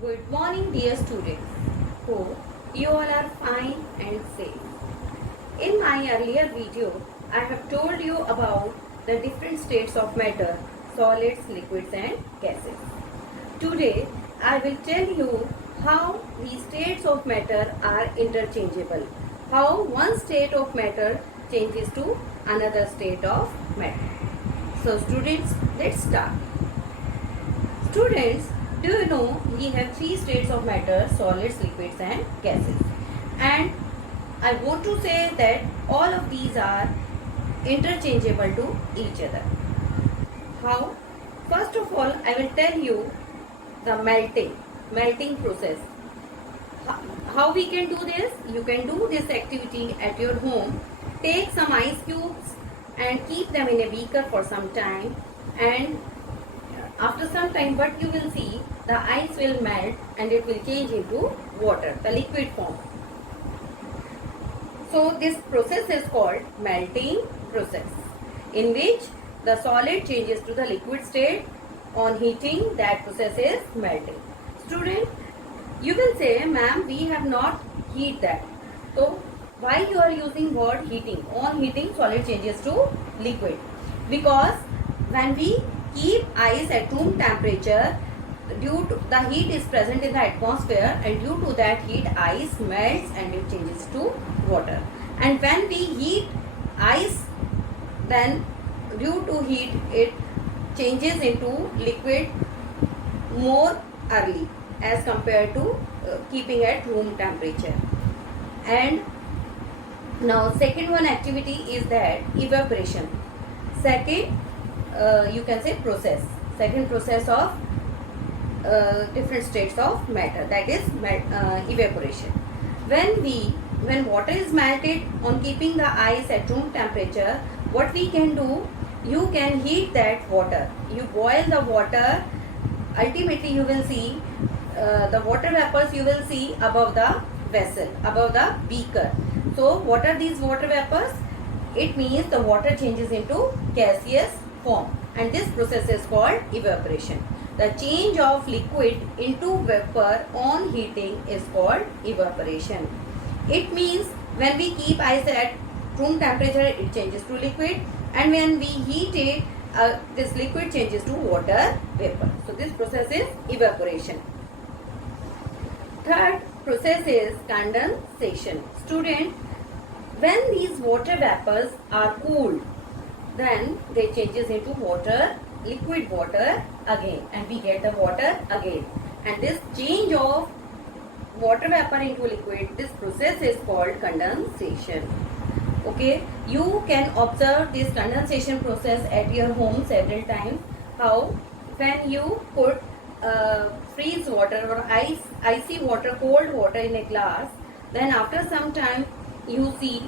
Good morning, dear students. Hope you all are fine and safe. In my earlier video, I have told you about the different states of matter, solids, liquids and gases. Today, I will tell you how these states of matter are interchangeable. How one state of matter changes to another state of matter. So students, let's start. Students, do you know we have three states of matter, solids, liquids and gases. And I want to say that all of these are interchangeable to each other. How? First of all, I will tell you the melting process. How we can do this? You can do this activity at your home. Take some ice cubes and keep them in a beaker for some time, and after some time what you will see, the ice will melt and it will change into water, the liquid form. So this process is called melting process, in which the solid changes to the liquid state. On heating, that process is melting. Student, you will say, ma'am, we have not heat that. So why you are using word heating? On heating, solid changes to liquid. Because when we keep ice at room temperature, due to the heat is present in the atmosphere, and due to that heat, ice melts and it changes to water. And when we heat ice, then due to heat, it changes into liquid more early as compared to keeping at room temperature. And now second one activity is that evaporation. Second, you can say process. Second process of different states of matter, that is evaporation. When water is melted on keeping the ice at room temperature, what we can do, you can heat that water. You boil the water. Ultimately, you will see the water vapors you will see above the vessel, above the beaker. So what are these water vapors? It means the water changes into gaseous form, and this process is called evaporation. The change of liquid into vapor on heating is called evaporation. It means when we keep ice at room temperature, it changes to liquid, and when we heat it, this liquid changes to water vapor. So this process is evaporation. Third process is condensation. Student, when these water vapors are cooled, then they changes into water, liquid water again, and we get the water again. And this change of water vapor into liquid, this process is called condensation. Okay, you can observe this condensation process at your home several times. How? When you put freeze water or icy water, cold water in a glass, then after some time you see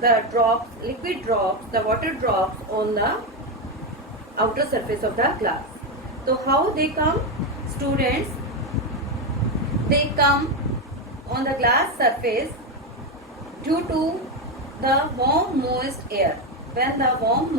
the drops, liquid drops, the water drops on the outer surface of the glass. So how they come? Students, they come on the glass surface due to the warm moist air. When the warm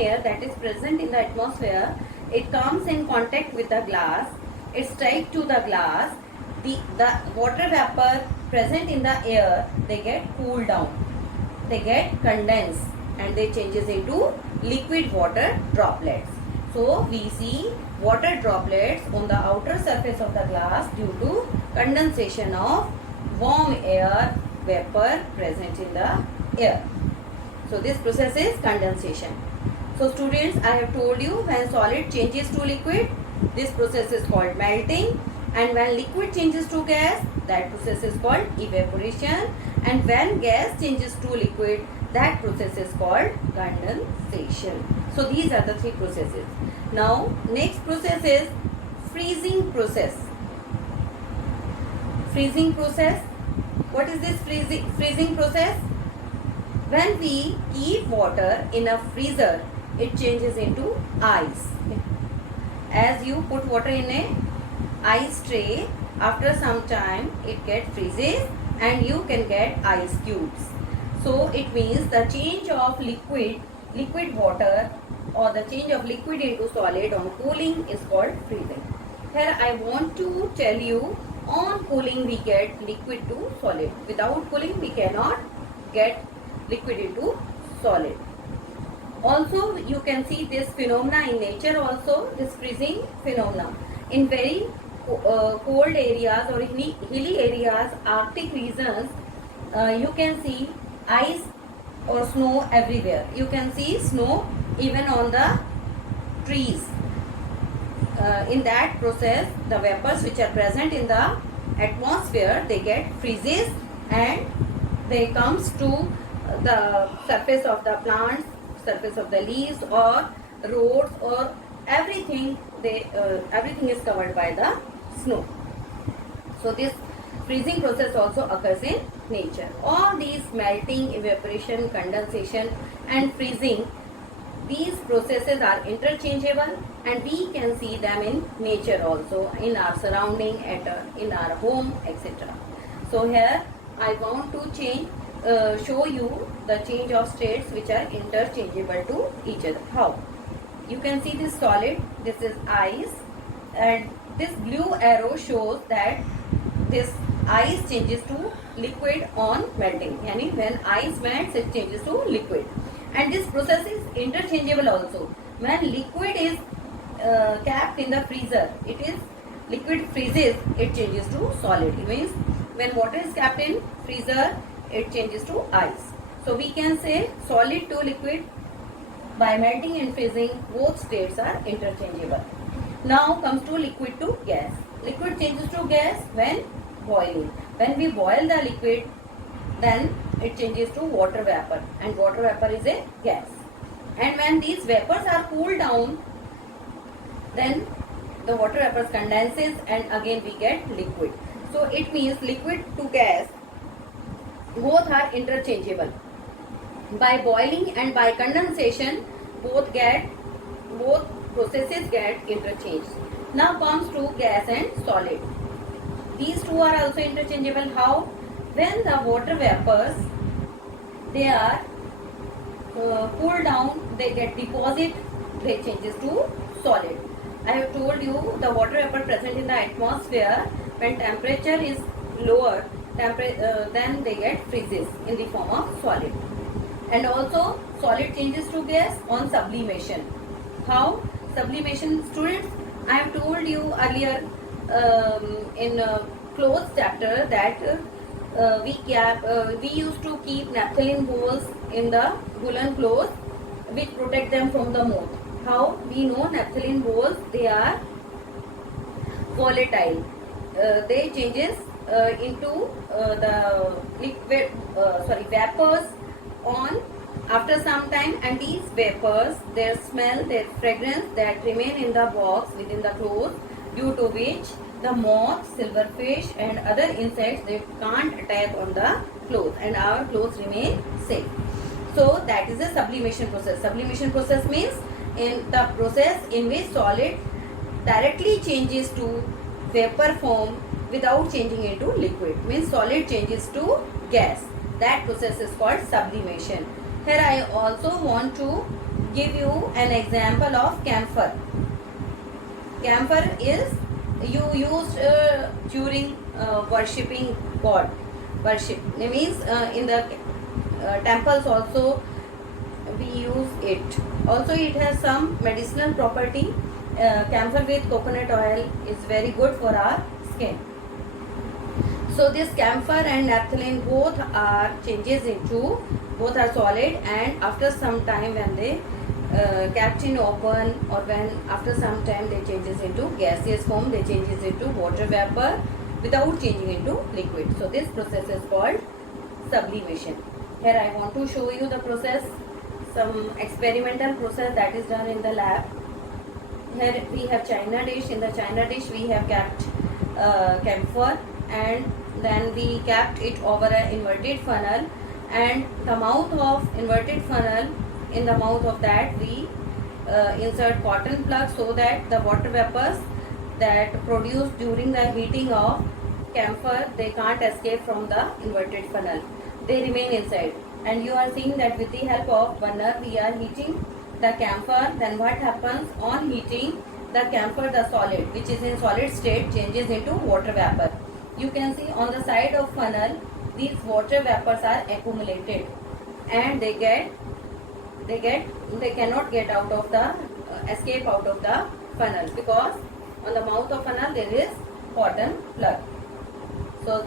air that is present in the atmosphere, it comes in contact with the glass, it strikes to the glass, the water vapor present in the air, they get cooled down, they get condensed, and they changes into liquid water droplets. So we see water droplets on the outer surface of the glass due to condensation of warm air vapor present in the air. So this process is condensation. So students, I have told you, when solid changes to liquid, this process is called melting, and when liquid changes to gas, that process is called evaporation, and when gas changes to liquid, that process is called condensation. So these are the three processes. Now next process is freezing process. Freezing process. What is this freezing process? When we keep water in a freezer, it changes into ice. As you put water in a ice tray, after some time it gets freezes and you can get ice cubes. So it means the change of liquid water, or the change of liquid into solid on cooling is called freezing. Here I want to tell you, on cooling we get liquid to solid. Without cooling we cannot get liquid into solid. Also you can see this phenomena in nature also, this freezing phenomena. In very cold areas or hilly areas, Arctic regions, you can see ice or snow everywhere. You can see snow even on the trees. In that process, the vapors which are present in the atmosphere, they get freezes and they comes to the surface of the plants, surface of the leaves or roads or everything. Everything is covered by the snow. So this freezing process also occurs in nature. All these melting, evaporation, condensation and freezing, these processes are interchangeable and we can see them in nature also, in our surrounding, in our home, etc. So here I want to show you the change of states which are interchangeable to each other. How? You can see this solid, this is ice, and this blue arrow shows that this ice changes to liquid on melting. Yani when ice melts, it changes to liquid. And this process is interchangeable also. When liquid is kept in the freezer, liquid freezes, it changes to solid. It means when water is kept in freezer, it changes to ice. So we can say solid to liquid by melting and freezing, both states are interchangeable. Now comes to liquid to gas. Liquid changes to gas when boiling. When we boil the liquid, then it changes to water vapor, and water vapor is a gas. And when these vapors are cooled down, then the water vapors condenses and again we get liquid. So it means liquid to gas, both are interchangeable. By boiling and by condensation, both processes get interchanged. Now comes to gas and solid. These two are also interchangeable. How? When the water vapors, they are cooled down, they get deposit, they changes to solid. I have told you the water vapor present in the atmosphere, when temperature is lower, then they get freezes in the form of solid. And also solid changes to gas on sublimation. How? Sublimation, students, I have told you earlier in clothes chapter that we used to keep naphthalene balls in the woolen clothes which protect them from the moth. How? We know naphthalene balls, they are volatile. They changes into the liquid, vapors on after some time, and these vapors, their smell, their fragrance, that remain in the box within the clothes, due to which the moth, silverfish and other insects, they can't attack on the clothes and our clothes remain safe. So that is the sublimation process. Sublimation process means in the process in which solid directly changes to vapor form without changing into liquid, means solid changes to gas. That process is called sublimation. Here I also want to give you an example of camphor. Camphor is you used during worshipping God. Worship. It means in the temples also we use it. Also it has some medicinal property. Camphor with coconut oil is very good for our skin. So this camphor and naphthalene both are solid, and after some time when they kept in open, or when after some time they changes into gaseous form, they changes into water vapor without changing into liquid. So this process is called sublimation. Here I want to show you the process, some experimental process that is done in the lab. Here we have china dish. In the china dish we have kept camphor, and then we kept it over an inverted funnel, and the mouth of inverted funnel, in the mouth of that we insert cotton plug, so that the water vapors that produced during the heating of camphor, they can't escape from the inverted funnel, they remain inside. And you are seeing that with the help of burner we are heating the camphor. Then what happens, on heating the camphor, the solid, which is in solid state, changes into water vapor. You can see on the side of funnel, these water vapors are accumulated, and they cannot get out of the escape out of the funnel, because on the mouth of funnel there is cotton plug. So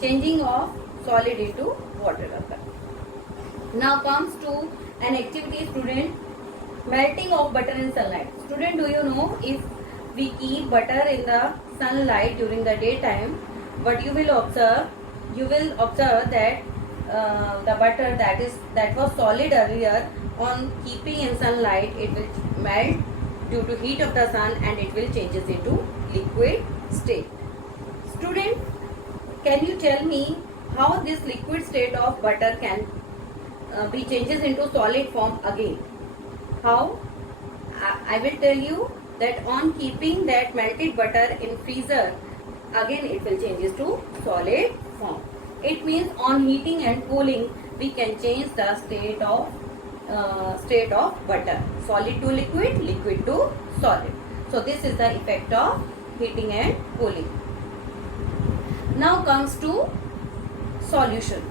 changing of solid into water vapor. Now comes to an activity, student, melting of butter in sunlight. Student, do you know, if we keep butter in the sunlight during the daytime, what you will observe that the butter that was solid earlier, on keeping in sunlight, it will melt due to heat of the sun, and it will changes into liquid state. Student, can you tell me how this liquid state of butter can be changes into solid form again? How? I will tell you that on keeping that melted butter in freezer, again it will changes to solid form. It means on heating and cooling, we can change the state of butter, solid to liquid, liquid to solid. So this is the effect of heating and cooling. Now comes to solution.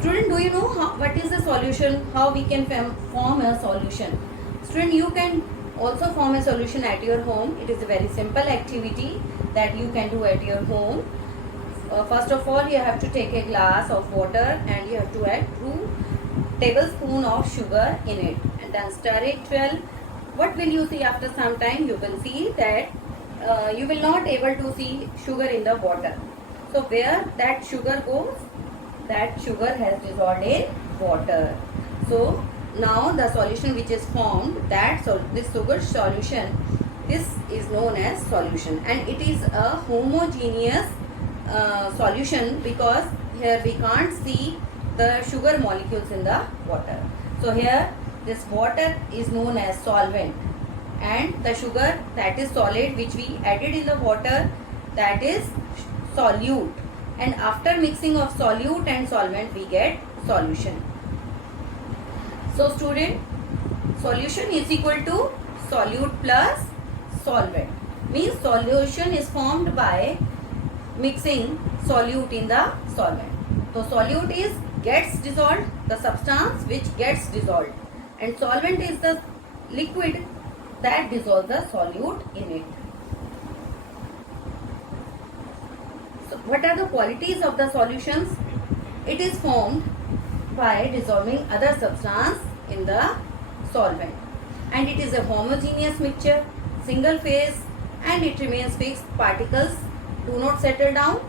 Student, do you know what is the solution? How we can form a solution? Student, you can also form a solution at your home. It is a very simple activity that you can do at your home. First of all, you have to take a glass of water, and you have to add 2 tablespoons of sugar in it, and then stir it well. What will you see after some time? You will see that you will not able to see sugar in the water. So where that sugar goes, that sugar has dissolved in water. So now the solution which is formed, this sugar solution, this is known as solution, and it is a homogeneous solution, because here we can't see the sugar molecules in the water. So here this water is known as solvent, and the sugar that is solid which we added in the water, that is solute, and after mixing of solute and solvent we get solution. So student, solution is equal to solute plus solvent, means solution is formed by mixing solute in the solvent. So solute gets dissolved, the substance which gets dissolved, and solvent is the liquid that dissolves the solute in it. So what are the qualities of the solutions? It is formed by dissolving other substance in the solvent, and it is a homogeneous mixture, single phase, and it remains fixed. Particles do not settle down,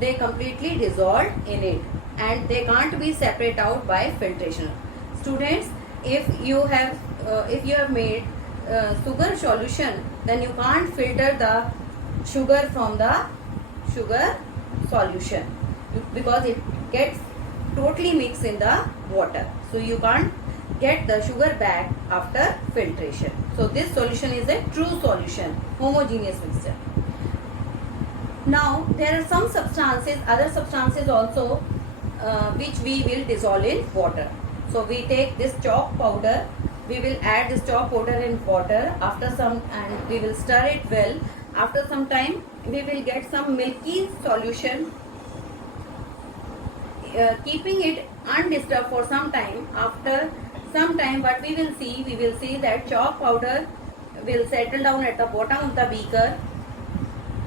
they completely dissolve in it, and they can't be separated out by filtration. Students, if you have made sugar solution, then you can't filter the sugar from the sugar solution, because it gets totally mixed in the water. So you can't get the sugar back after filtration. So this solution is a true solution, homogeneous mixture. Now there are some substances, other substances also, which we will dissolve in water. So we take this chalk powder, we will add this chalk powder in water and we will stir it well. After some time we will get some milky solution. Keeping it undisturbed for some time, after some time what we will see that chalk powder will settle down at the bottom of the beaker,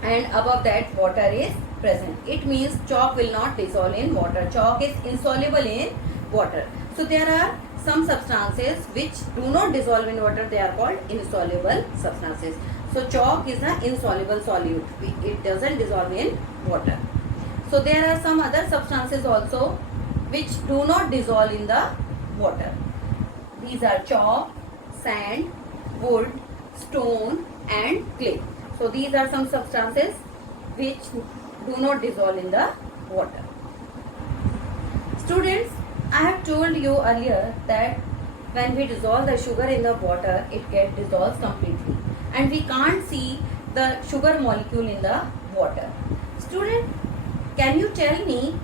and above that water is present. It means chalk will not dissolve in water. Chalk is insoluble in water. So there are some substances which do not dissolve in water, they are called insoluble substances. So chalk is an insoluble solute, it doesn't dissolve in water. So there are some other substances also which do not dissolve in the water. These are chalk, sand, wood, stone and clay. So these are some substances which do not dissolve in the water. Students, I have told you earlier that when we dissolve the sugar in the water, it gets dissolved completely, and we can't see the sugar molecule in the water. Student, can you tell me,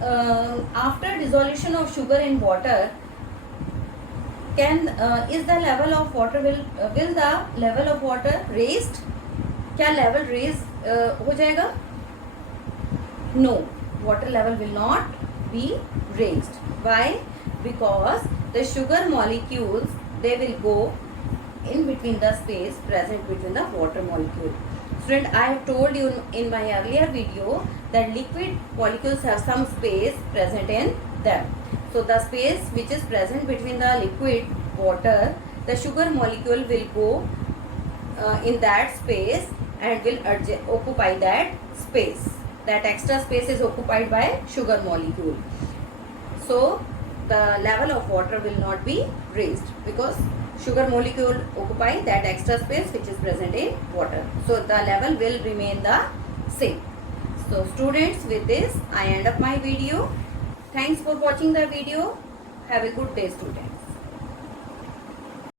after dissolution of sugar in water, can is the level of water will the level of water raised? क्या level raise हो जाएगा? No, water level will not be raised. Why? Because the sugar molecules, they will go in between the space present between the water molecule. Student, I have told you in my earlier video that liquid molecules have some space present in them. So the space which is present between the liquid water, the sugar molecule will go in that space and will occupy that space. That extra space is occupied by sugar molecule. So the level of water will not be raised because sugar molecule occupy that extra space which is present in water. So the level will remain the same. So students, with this I end up my video. Thanks for watching the video. Have a good day, students.